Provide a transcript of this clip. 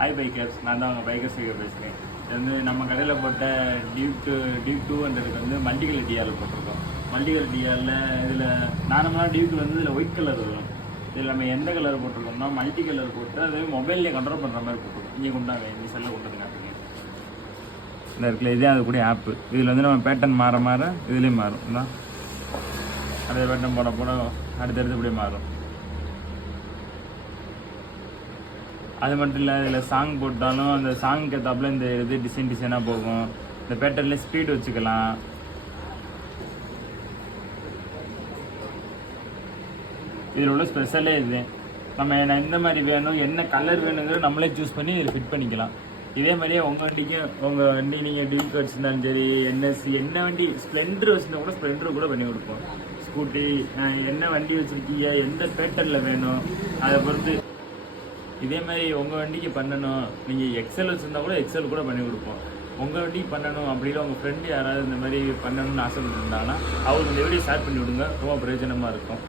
Hi bikers, நான் தான் உங்கள் பைக்கர் ஸ்பீக்கர் பேசுகிறேன். இது வந்து நம்ம கடையில் போட்ட டியூக் 200க்கு வந்து மல்டி கலர் டிஆரில் போட்டிருக்கோம். மல்டி கலர் டிஆரில் இதில் நார்மலாக டியூக்கில் வந்து இதில் ஒயிட் கலர் வரும். இதில் நம்ம எந்த கலர் போட்டிருக்கோம்னா மல்டி கலர் போட்டு அதே மொபைல்லே கண்ட்ரோல் பண்ணுற மாதிரி போட்டிருக்கோம். இங்கே கொண்டாங்க, இந்த செல்லில் கொண்டு காட்டுங்க. இந்த இருக்குல்ல, இதே அது கூட ஆப்பு. இதில் வந்து நம்ம பேட்டர்ன் மாற மாற இதுலேயும் மாறும் தான். அதே பேட்டர்ன் போட போட அடுத்தடுத்து இப்படியே மாறும். அது மட்டும் இல்லை, இதில் சாங் போட்டாலும் அந்த சாங்க்கு ஏற்றாப்புல இந்த இது டிசைனாக போகும். இந்த பேட்டர்னில் ஸ்பீடு வச்சுக்கலாம். இதில் உள்ள ஸ்பெஷலே இது. நம்ம எந்த மாதிரி வேணும், என்ன கலர் வேணுங்கிறது நம்மளே சூஸ் பண்ணி இதில் ஃபிட் பண்ணிக்கலாம். இதே மாதிரியே உங்கள் வண்டி நீங்கள் டியூக் வச்சுருந்தாலும் சரி, என்எஸ்சி என்ன வண்டி, ஸ்ப்ளெண்டர் வச்சுருந்தா கூட ஸ்ப்ளெண்டர் கூட பண்ணி கொடுப்போம். ஸ்கூட்டி என்ன வண்டி வச்சுருக்கீங்க, எந்த பேட்டர்னில் வேணும் அதை பொறுத்து. இதே மாதிரி உங்கள் வண்டிக்கு பண்ணணும், நீங்கள் எக்ஸல் வச்சுருந்தா கூட எக்ஸல் கூட பண்ணி கொடுப்போம். உங்கள் வண்டிக்கு பண்ணணும் அப்படின்னா உங்கள் ஃப்ரெண்டு யாராவது இந்த மாதிரி பண்ணணும்னு ஆசைப்பட்டுருந்தாங்கன்னா அவங்களுக்கு இந்த வீடியோ ஷேர் பண்ணி விடுங்க, ரொம்ப பிரயோஜனமாக இருக்கும்.